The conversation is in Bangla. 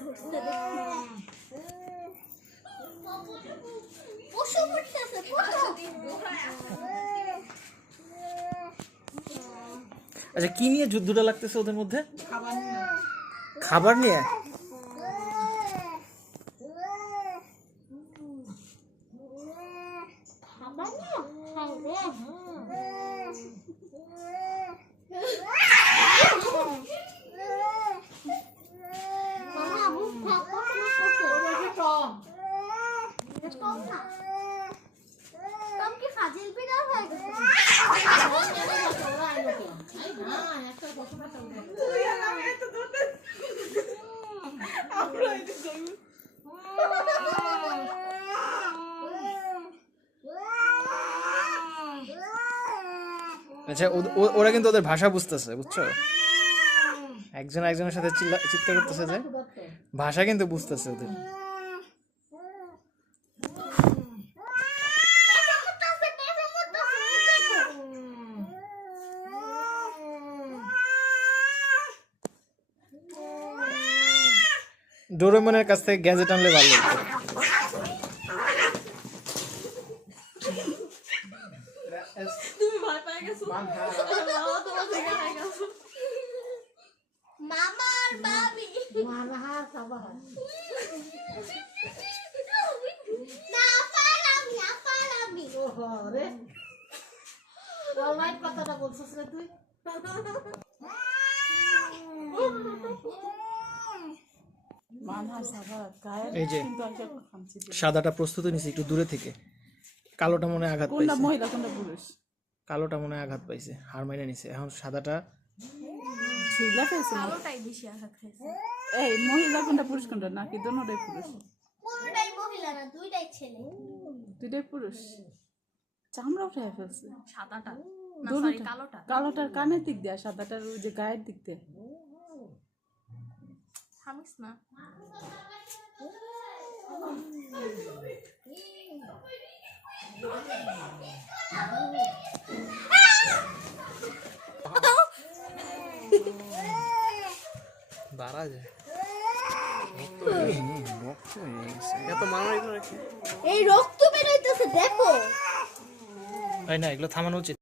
ধরছে পশু পড়তেছে আচ্ছা, কি নিয়ে যুদ্ধটা লাগতেছে ওদের মধ্যে? খাবার নিয়ে। আচ্ছা, ওরা কিন্তু ওদের ভাষা বুঝতেছে, বুঝছো? একজন একজনের সাথে চিৎকার করতেছে যে ভাষা কিন্তু বুঝতেছে ওদের। ডোরেমনের কাছ থেকে গ্যাজেট আনলে ভালো হতো। তুমি ভয় পেয়ে গেছো মামার বাবি মামা সবাই না পালামি ওহো রে লাইট কথাটা বলছিস রে তুই। এই যে সাদাটা প্রস্তুতি নিছি একটু দূরে থেকে, কালোটা মনে আঘাত পাইছে। কোনটা মহিলা কোনটা পুরুষ? কালোটা মনে আঘাত পাইছে, হার মাইনে নিছে। এখন সাদাটা ছিলা ফেলছে, কালোটাই বেশি আঘাত খাইছে। এই মহিলা কোনটা পুরুষ কোনটা, নাকি দুটোটাই পুরুষ? কোনটাই মহিলা না, দুইটাই ছেলে। দুটোই পুরুষ। চামড়া উঠে ফেলছে সাদাটা না সরি কালোটা। কালোটার কানের দিক দিয়ে, সাদাটার ওই যে গায়ের দিক দিয়ে। থামিস না। বাড়া যায় এত মারামারি করে। এই রক্ত বের হইতেছে দেখো। না, এগুলো থামানো উচিত।